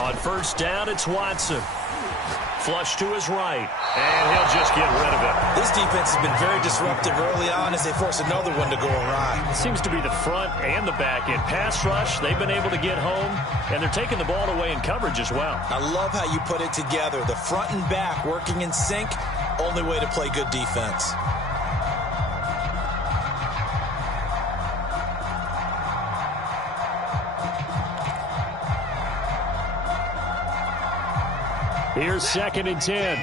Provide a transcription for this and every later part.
On first down, it's Watson. Flush to his right, and he'll just get rid of it. This defense has been very disruptive early on as they force another one to go awry. It seems to be the front and the back end. Pass rush, they've been able to get home, and they're taking the ball away in coverage as well. I love how you put it together. The front and back working in sync, only way to play good defense. Here's 2nd and 10.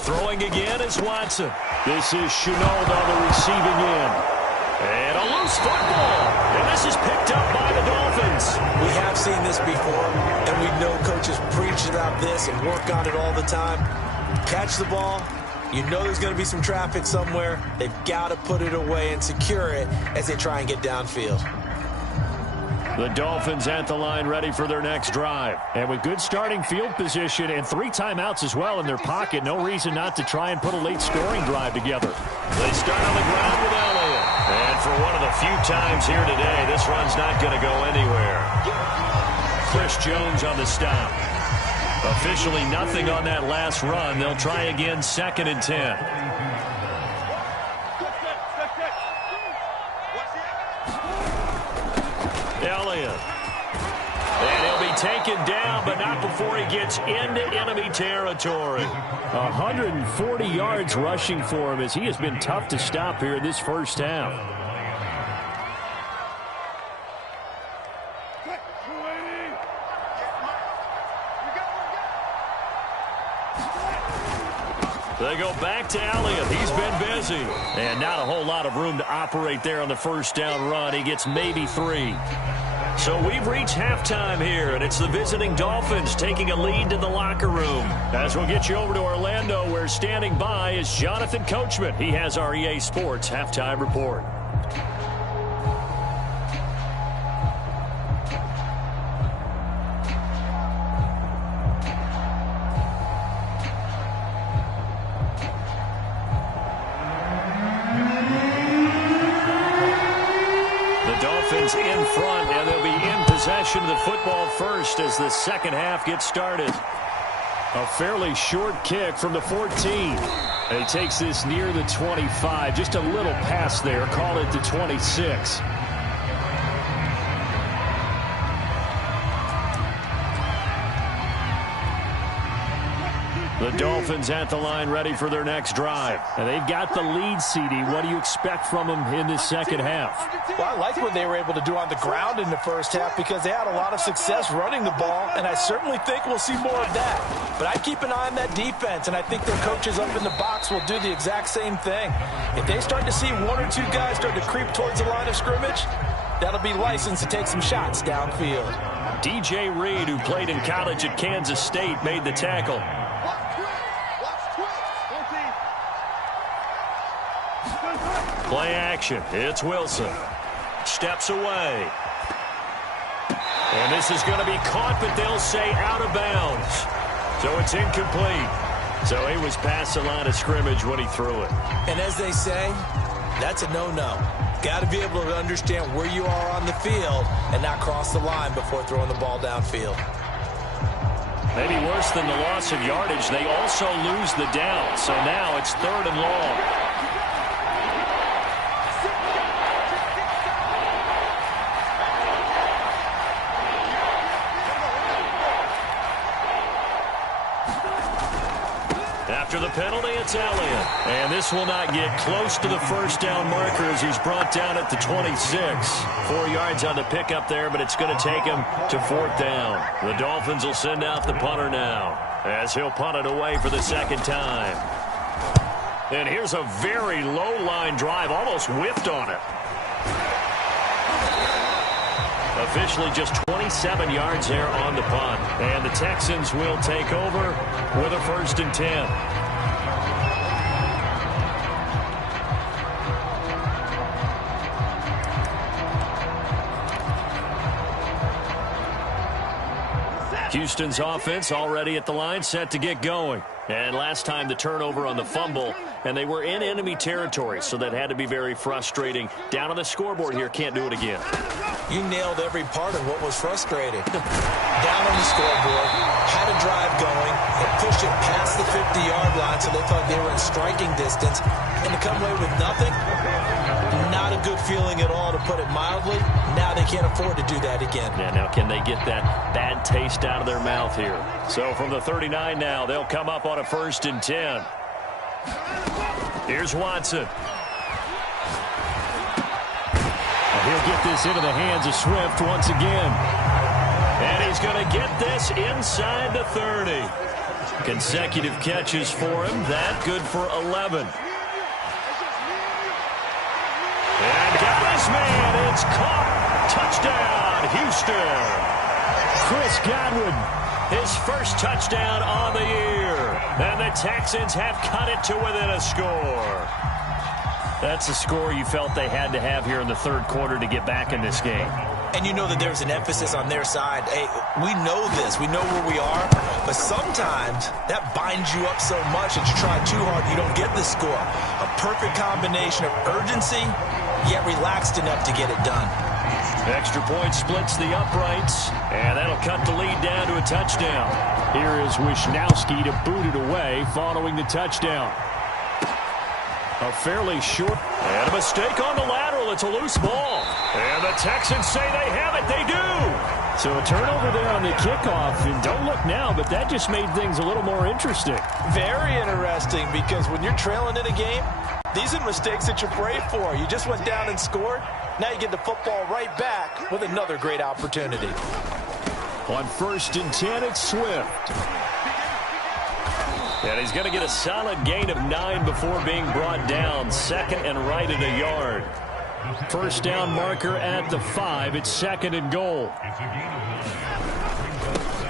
Throwing again is Watson. This is Chenault on the receiving end. And a loose football. And this is picked up by the Dolphins. We have seen this before, and we know coaches preach about this and work on it all the time. Catch the ball. You know there's going to be some traffic somewhere. They've got to put it away and secure it as they try and get downfield. The Dolphins at the line ready for their next drive. And with good starting field position and 3 timeouts as well in their pocket, no reason not to try and put a late scoring drive together. They start on the ground with Elliott. And for one of the few times here today, this run's not going to go anywhere. Chris Jones on the stop. Officially nothing on that last run. They'll try again 2nd and 10. Elliott. And he'll be taken down, but not before he gets into enemy territory. 140 yards rushing for him as he has been tough to stop here in this first half. They go back to Elliott. He's been busy. And not a whole lot of room to operate there on the first down run. He gets maybe 3. So we've reached halftime here, and it's the visiting Dolphins taking a lead to the locker room. As we'll get you over to Orlando, where standing by is Jonathan Coachman. He has our EA Sports halftime report. In front, and they'll be in possession of the football first as the second half gets started. A fairly short kick from the 14. And he takes this near the 25. Just a little pass there. Call it the 26. The Dolphins at the line ready for their next drive. And they've got the lead, CD. What do you expect from them in this second half? Well, I like what they were able to do on the ground in the first half because they had a lot of success running the ball, and I certainly think we'll see more of that. But I keep an eye on that defense, and I think their coaches up in the box will do the exact same thing. If they start to see 1 or 2 guys start to creep towards the line of scrimmage, that'll be licensed to take some shots downfield. DJ Reed, who played in college at Kansas State, made the tackle. Play action. It's Wilson. Steps away. And this is going to be caught, but they'll say out of bounds. So it's incomplete. So he was past the line of scrimmage when he threw it. And as they say, that's a no-no. Got to be able to understand where you are on the field and not cross the line before throwing the ball downfield. Maybe worse than the loss of yardage, they also lose the down. So now it's 3rd and long. After the penalty, it's Elliott. And this will not get close to the first down marker as he's brought down at the 26. 4 yards on the pickup there, but it's going to take him to 4th down. The Dolphins will send out the punter now as he'll punt it away for the second time. And here's a very low-line drive, almost whiffed on it. Officially just 27 yards there on the punt. And the Texans will take over with a 1st and 10. Houston's offense already at the line, set to get going. And last time the turnover on the fumble, and they were in enemy territory, so that had to be very frustrating. Down on the scoreboard here, can't do it again. You nailed every part of what was frustrating. Down on the scoreboard, had a drive going, and pushed it past the 50-yard line so they thought they were in striking distance, and to come away with nothing, not a good feeling at all, to put it mildly. Now they can't afford to do that again. Yeah, now can they get that bad taste out of their mouth here? So from the 39 now, they'll come up on a 1st and 10. Here's Watson. He'll get this into the hands of Swift once again. And he's going to get this inside the 30. Consecutive catches for him. That good for 11. And got his man. It's caught. Touchdown, Houston. Chris Godwin, his first touchdown on the year. And the Texans have cut it to within a score. That's a score you felt they had to have here in the third quarter to get back in this game. And you know that there's an emphasis on their side. Hey, we know this. We know where we are. But sometimes that binds you up so much that you try too hard, you don't get the score. A perfect combination of urgency, yet relaxed enough to get it done. Extra point splits the uprights, and that'll cut the lead down to a touchdown. Here is Wisnowski to boot it away following the touchdown. A fairly short, and a mistake on the lateral. It's a loose ball. And the Texans say they have it. They do. So a turnover there on the kickoff. And don't look now, but that just made things a little more interesting. Very interesting, because when you're trailing in a game, these are mistakes that you pray for. You just went down and scored. Now you get the football right back with another great opportunity. On 1st and 10, it's Swift. And he's going to get a solid gain of 9 before being brought down. 2nd and right at a yard. First down marker at the 5. It's 2nd and goal.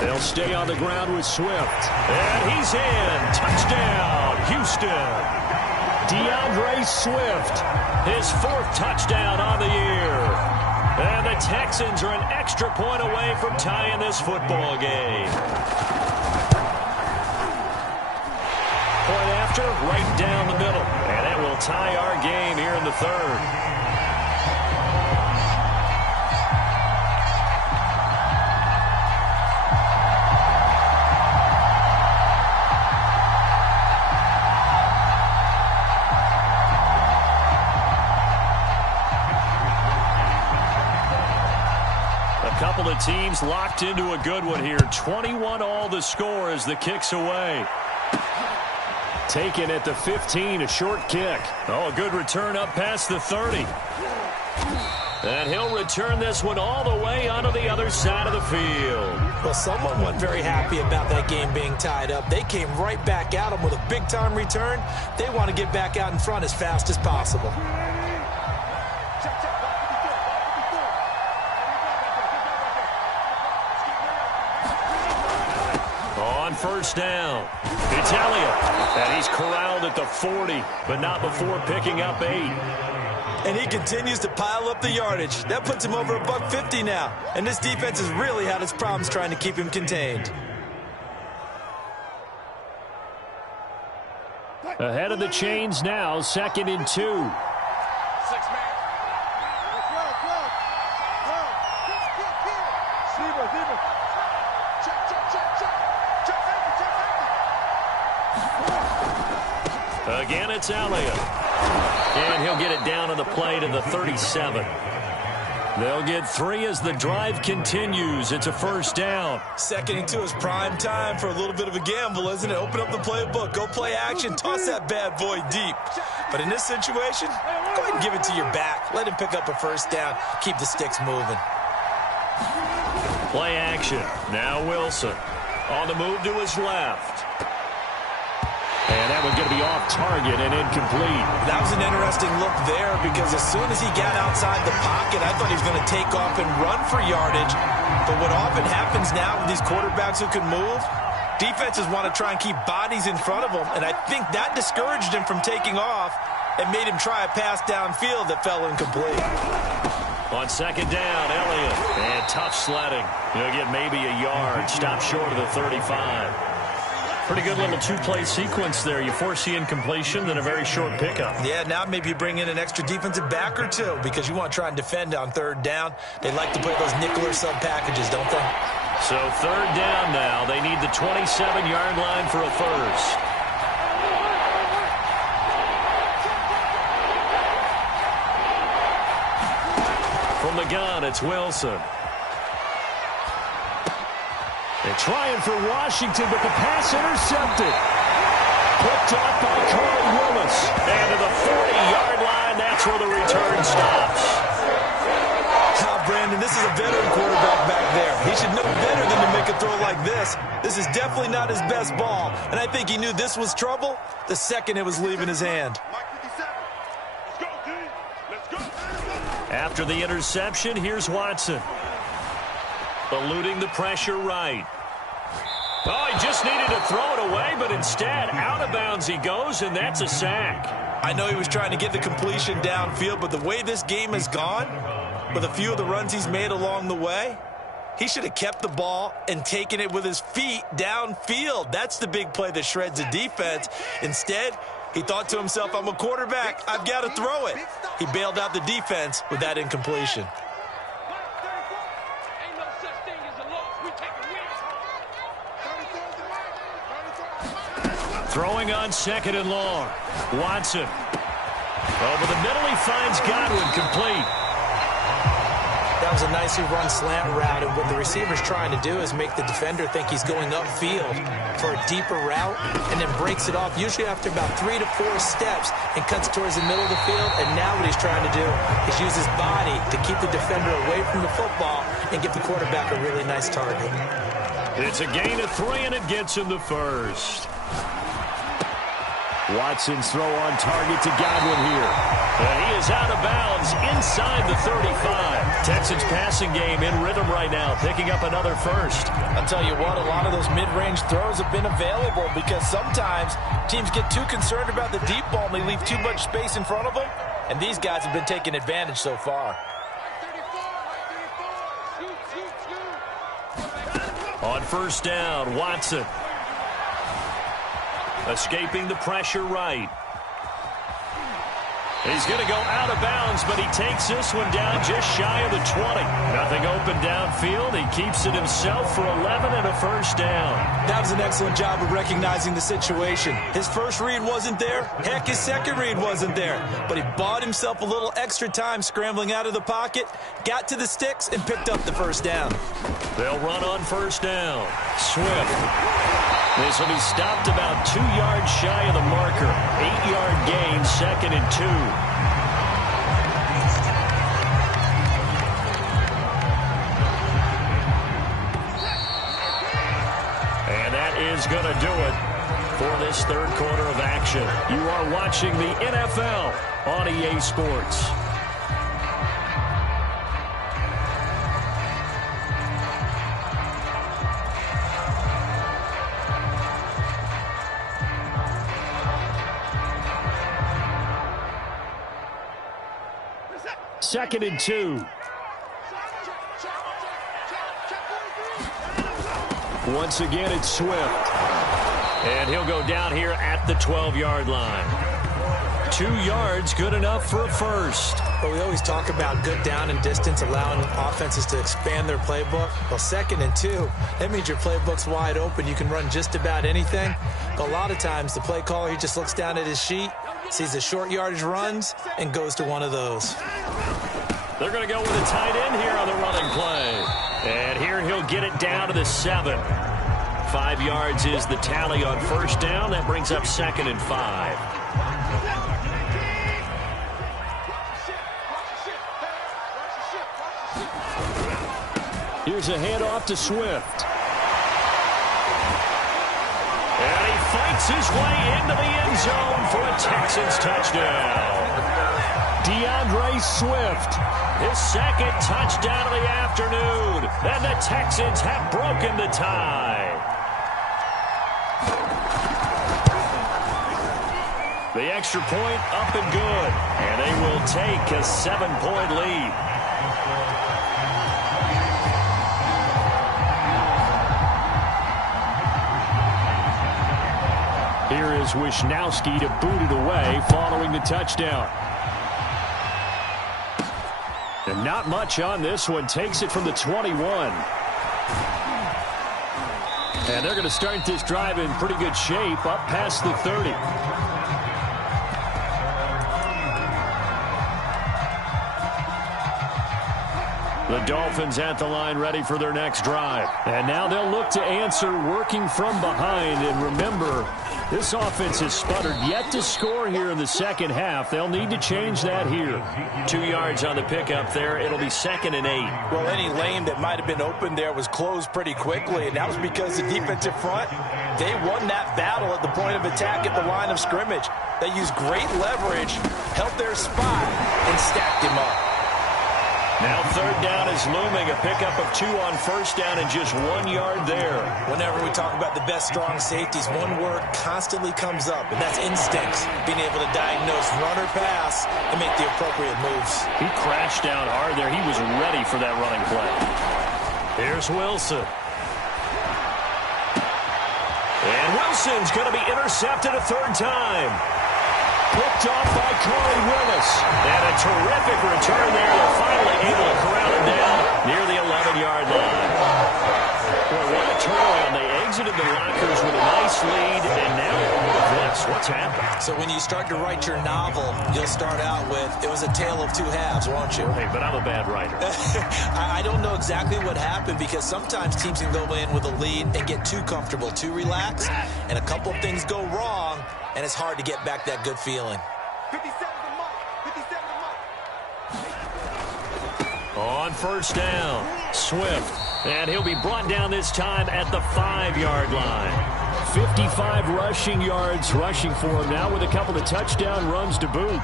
They'll stay on the ground with Swift. And he's in. Touchdown, Houston. DeAndre Swift, his 4th touchdown on the year. And the Texans are an extra point away from tying this football game. Point after, right down the middle. And that will tie our game here in the 3rd. A couple of teams locked into a good one here. 21 all the score as the kick's away. Taken at the 15, a short kick. Oh, a good return up past the 30. And he'll return this one all the way onto the other side of the field. Well, someone wasn't very happy about that game being tied up. They came right back at him with a big-time return. They want to get back out in front as fast as possible. On 1st down, it's Elliott. And he's corralled at the 40, but not before picking up 8. And he continues to pile up the yardage. That puts him over $150 now. And this defense has really had its problems trying to keep him contained. Ahead of the chains now, 2nd and 2. Again, it's Elliott. And he'll get it down to the play to the 37. They'll get 3 as the drive continues. It's a 1st down. 2nd and 2 is prime time for a little bit of a gamble, isn't it? Open up the playbook. Go play action. Toss that bad boy deep. But in this situation, go ahead and give it to your back. Let him pick up a 1st down. Keep the sticks moving. Play action. Now Wilson. On the move to his left. And that one's going to be off target and incomplete. That was an interesting look there, because as soon as he got outside the pocket, I thought he was going to take off and run for yardage. But what often happens now with these quarterbacks who can move, defenses want to try and keep bodies in front of them. And I think that discouraged him from taking off and made him try a pass downfield that fell incomplete. On second down, Elliott. And tough sledding. He'll get maybe a yard. Stop short of the 35. Pretty good little two-play sequence there. You force the incompletion, then a very short pickup. Yeah, now maybe you bring in an extra defensive back or two because you want to try and defend on third down. They like to play those nickel or sub packages, don't they? So third down now. They need the 27-yard line for a first. From the gun, it's Wilson. They're trying for Washington, but the pass intercepted. Picked off by Carl Willis. And to the 40-yard line, that's where the return stops. Brandon, this is a veteran quarterback back there. He should know better than to make a throw like this. This is definitely not his best ball. And I think he knew this was trouble the second it was leaving his hand. After the interception, here's Watson. Eluding the pressure right. Oh, he just needed to throw it away, but instead, out of bounds he goes, and that's a sack. I know he was trying to get the completion downfield, but the way this game has gone, with a few of the runs he's made along the way, he should have kept the ball and taken it with his feet downfield. That's the big play that shreds the defense. Instead, he thought to himself, I'm a quarterback, I've got to throw it. He bailed out the defense with that incompletion. Throwing on second and long. Watson. Over the middle, he finds Godwin, complete. That was a nicely run slant route, and what the receiver's trying to do is make the defender think he's going upfield for a deeper route, and then breaks it off, usually after about 3 to 4 steps, and cuts towards the middle of the field. And now what he's trying to do is use his body to keep the defender away from the football and give the quarterback a really nice target. It's a gain of 3, and it gets him the first. Watson's throw on target to Godwin here. And he is out of bounds inside the 35. Texans passing game in rhythm right now, picking up another first. I'll tell you what, a lot of those mid-range throws have been available because sometimes teams get too concerned about the deep ball and they leave too much space in front of them. And these guys have been taking advantage so far. On first down, Watson. Escaping the pressure right. He's going to go out of bounds, but he takes this one down just shy of the 20. Nothing open downfield. He keeps it himself for 11 and a first down. That was an excellent job of recognizing the situation. His first read wasn't there. Heck, his second read wasn't there. But he bought himself a little extra time scrambling out of the pocket, got to the sticks, and picked up the first down. They'll run on first down. Swift. This will be stopped about 2 yards shy of the marker. 8-yard gain, second and 2. And that is going to do it for this third quarter of action. You are watching the NFL on EA Sports. Second and 2. Once again, it's Swift. And he'll go down here at the 12-yard line. 2 yards, good enough for a first. Well, we always talk about good down and distance, allowing offenses to expand their playbook. Well, second and 2, that means your playbook's wide open. You can run just about anything. But a lot of times, the play caller, he just looks down at his sheet, sees the short yardage runs, and goes to one of those. They're going to go with a tight end here on the running play. And here he'll get it down to the 7. 5 yards is the tally on first down. That brings up second and 5. Here's a handoff to Swift. And he fights his way into the end zone for a Texans touchdown. DeAndre Swift, his second touchdown of the afternoon. And the Texans have broken the tie. The extra point up and good. And they will take a 7-point lead. Here is Wisnowski to boot it away following the touchdown. And not much on this one. Takes it from the 21. And they're going to start this drive in pretty good shape up past the 30. The Dolphins at the line ready for their next drive. And now they'll look to answer working from behind. And remember, this offense has sputtered yet to score here in the second half. They'll need to change that here. 2 yards on the pickup there. It'll be 2nd and 8. Well, any lane that might have been open there was closed pretty quickly, and that was because the defensive front, they won that battle at the point of attack at the line of scrimmage. They used great leverage, held their spot, and stacked him up. Now 3rd down is looming. A pickup of 2 on 1st down and just 1 yard there. Whenever we talk about the best strong safeties, one word constantly comes up, and that's instincts. Being able to diagnose run or pass and make the appropriate moves. He crashed down hard there. He was ready for that running play. Here's Wilson. And Wilson's going to be intercepted a 3rd time. Picked off by Corey Willis. And a terrific return there. They're finally able to corral him down near the 11-yard line. Boy, what a turnaround. They exited the lockers with a nice lead, and now this. What's happened? So when you start to write your novel, you'll start out with, it was a tale of 2 halves, won't you? Hey, but I'm a bad writer. I don't know exactly what happened, because sometimes teams can go in with a lead and get too comfortable, too relaxed, and a couple of things go wrong, and it's hard to get back that good feeling. 57 to mark. 57 to mark. On 1st down, Swift. And he'll be brought down this time at the 5-yard line. 55 rushing yards rushing for him now with a couple of touchdown runs to boot.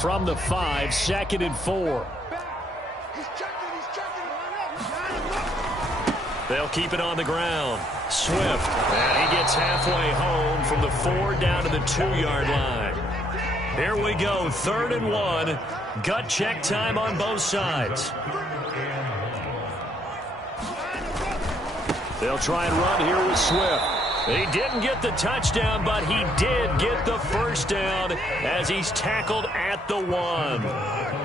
From the 5, 2nd and 4. They'll keep it on the ground. Swift, and he gets halfway home from the 4 down to the 2-yard line. Here we go, 3rd and 1. Gut check time on both sides. They'll try and run here with Swift. He didn't get the touchdown, but he did get the 1st down as he's tackled at the 1.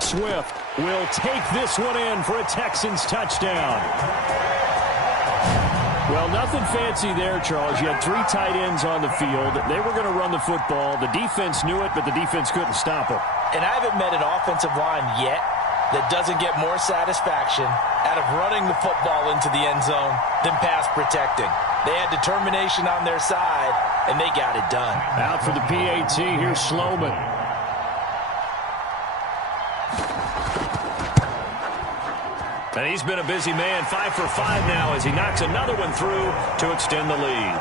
Swift will take this one in for a Texans touchdown. Well, nothing fancy there, Charles. You had 3 tight ends on the field. They were going to run the football. The defense knew it, but the defense couldn't stop them. And I haven't met an offensive line yet that doesn't get more satisfaction out of running the football into the end zone than pass protecting. They had determination on their side, and they got it done. Out for the PAT, here's Sloman. And he's been a busy man, 5 for 5 now as he knocks another one through to extend the lead.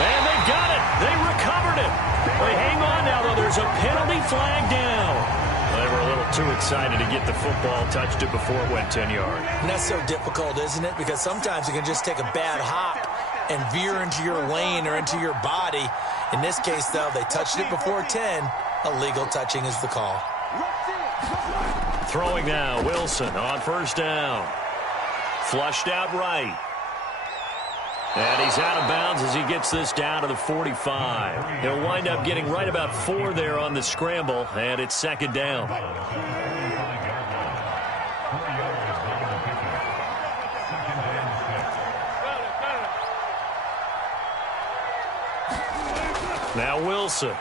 And they got it. They recovered it. They hang on now, though. There's a penalty flag down. They were a little too excited to get the football, touched it before it went 10 yards. And that's so difficult, isn't it? Because sometimes you can just take a bad hop and veer into your lane or into your body. In this case, though, they touched it before 10. Illegal touching is the call. Throwing now, Wilson on 1st down. Flushed out right. And he's out of bounds as he gets this down to the 45. He'll wind up getting right about 4 there on the scramble, and it's 2nd down. Now Wilson.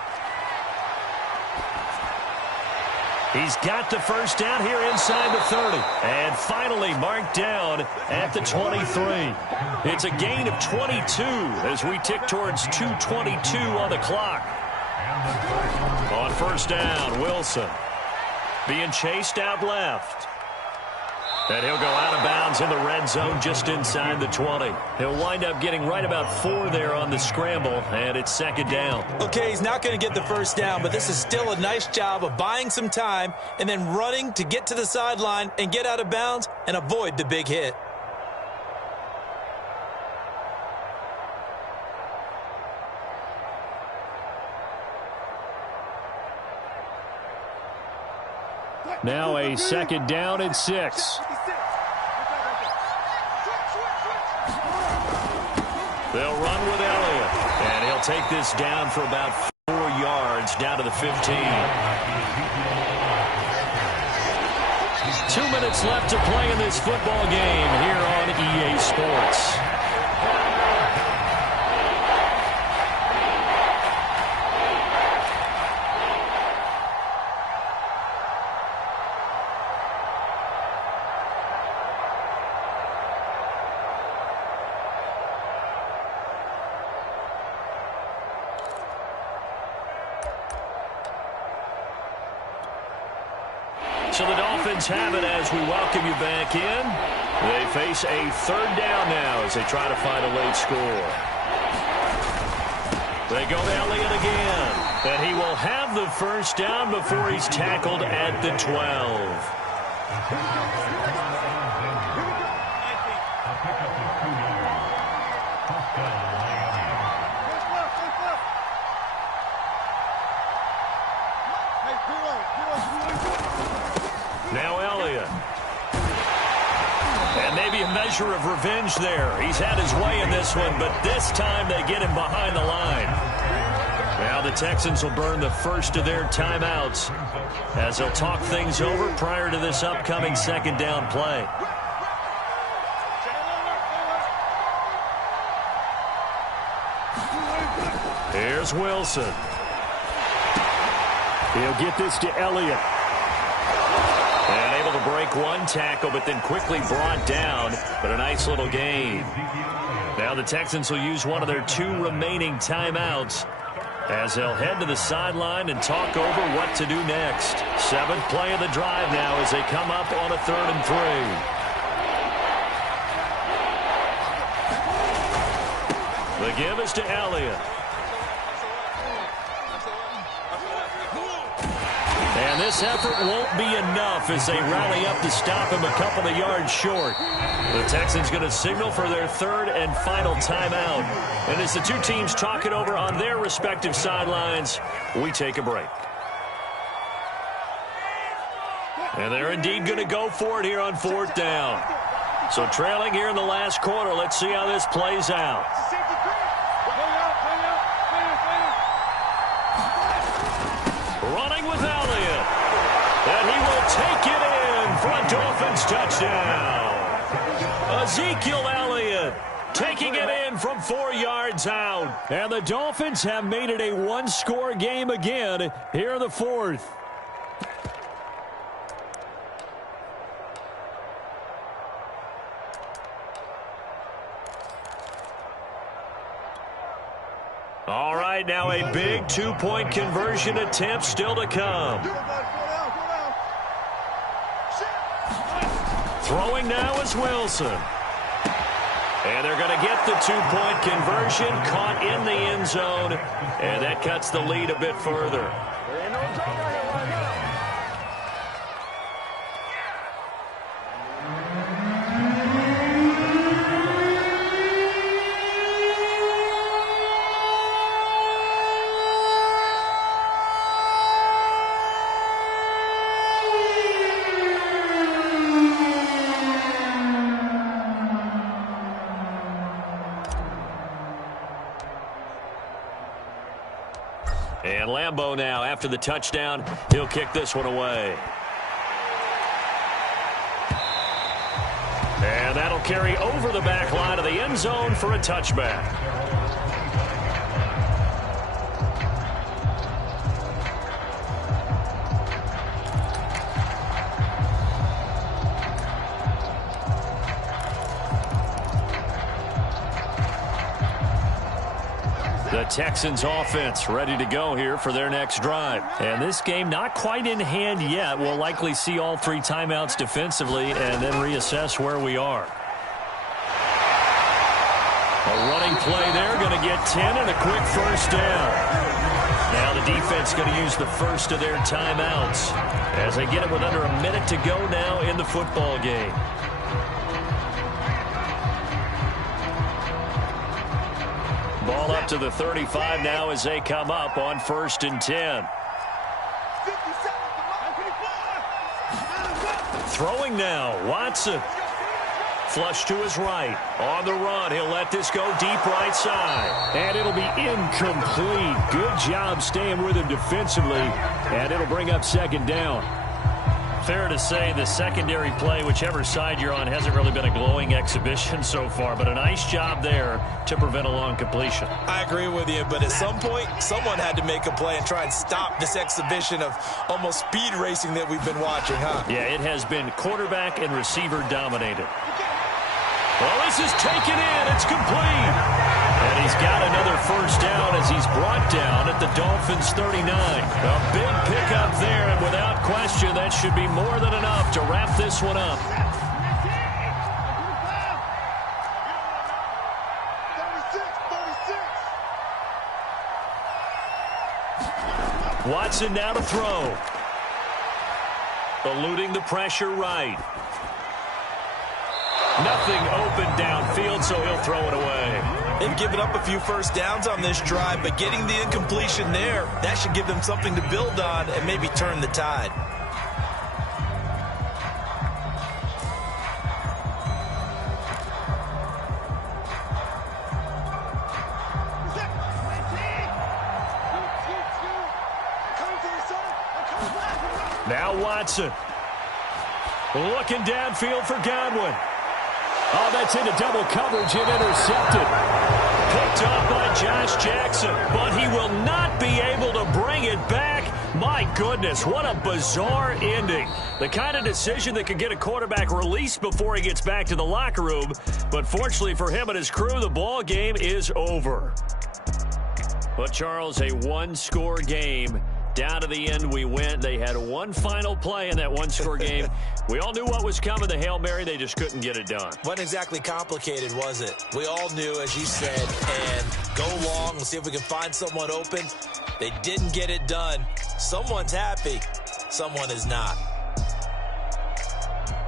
He's got the first down here inside the 30. And finally marked down at the 23. It's a gain of 22 as we tick towards 2:22 on the clock. On first down, Wilson being chased out left. And he'll go out of bounds in the red zone just inside the 20. He'll wind up getting right about 4 there on the scramble, and it's second down. Okay, he's not going to get the first down, but this is still a nice job of buying some time and then running to get to the sideline and get out of bounds and avoid the big hit. Now a second down and 6. They'll run with Elliott, and he'll take this down for about 4 yards down to the 15. 2 minutes left to play in this football game here on EA Sports. So the Dolphins have it as we welcome you back in. They face a third down now as they try to find a late score. They go to Elliott again. And he will have the first down before he's tackled at the 12. Now Elliott. And maybe a measure of revenge there. He's had his way in this one, but this time they get him behind the line. Now the Texans will burn the first of their timeouts as they'll talk things over prior to this upcoming second down play. Here's Wilson. He'll get this to Elliott. And able to break one tackle, but then quickly brought down. But a nice little gain. Now the Texans will use one of their 2 remaining timeouts as they'll head to the sideline and talk over what to do next. 7th play of the drive now as they come up on a 3rd and 3. The give is to Elliott. And this effort won't be enough as they rally up to stop him a couple of yards short. The Texans going to signal for their 3rd and final timeout. And as the 2 teams talk it over on their respective sidelines, we take a break. And they're indeed going to go for it here on 4th down. So trailing here in the last quarter, let's see how this plays out. Running with Elliott. And he will take it in for a Dolphins touchdown. Ezekiel Elliott taking it in from 4 yards out. And the Dolphins have made it a 1-score game again here in the 4th. All right, now a big 2-point conversion attempt still to come. Throwing now is Wilson. And they're going to get the 2-point conversion, caught in the end zone, and that cuts the lead a bit further. And Lambeau now, after the touchdown, he'll kick this one away. And that'll carry over the back line of the end zone for a touchback. The Texans offense ready to go here for their next drive. And this game not quite in hand yet. We'll likely see all 3 timeouts defensively and then reassess where we are. A running play there, going to get 10 and a quick first down. Now the defense going to use the first of their timeouts as they get it with under a minute to go now in the football game. Ball up to the 35 now as they come up on 1st and 10. Throwing now, Watson. Flush to his right. On the run, he'll let this go deep right side. And it'll be incomplete. Good job staying with him defensively. And it'll bring up 2nd down. Fair to say the secondary play, whichever side you're on, hasn't really been a glowing exhibition so far. But a nice job there to prevent a long completion. I agree with you, but at some point, someone had to make a play and try and stop this exhibition of almost speed racing that we've been watching, huh? Yeah, it has been quarterback and receiver dominated. Well, this is taken in. It's complete. And he's got another first down as he's brought down at the Dolphins' 39. A big pickup there, and without question, that should be more than enough to wrap this one up. Watson now to throw. Eluding the pressure right. Nothing open downfield, so he'll throw it away. They've given up a few first downs on this drive, but getting the incompletion there, that should give them something to build on and maybe turn the tide. Now Watson. Looking downfield for Godwin. Oh, that's into double coverage and intercepted. Picked up by Josh Jackson, but he will not be able to bring it back. My goodness, what a bizarre ending. The kind of decision that could get a quarterback released before he gets back to the locker room. But fortunately for him and his crew, the ball game is over. But, Charles, a one-score game. Down to the end we went. They had one final play in that one-score game. We all knew what was coming, the Hail Mary. They just couldn't get it done. Wasn't exactly complicated, was it? We all knew, as you said, and go long and see if we can find someone open. They didn't get it done. Someone's happy. Someone is not.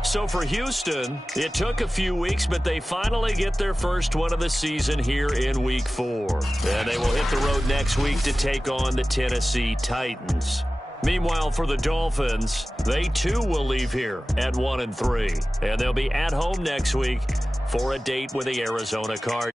So for Houston, it took a few weeks, but they finally get their first one of the season here in Week 4. And they will hit the road next week to take on the Tennessee Titans. Meanwhile, for the Dolphins, they too will leave here at 1-3. And they'll be at home next week for a date with the Arizona Cardinals.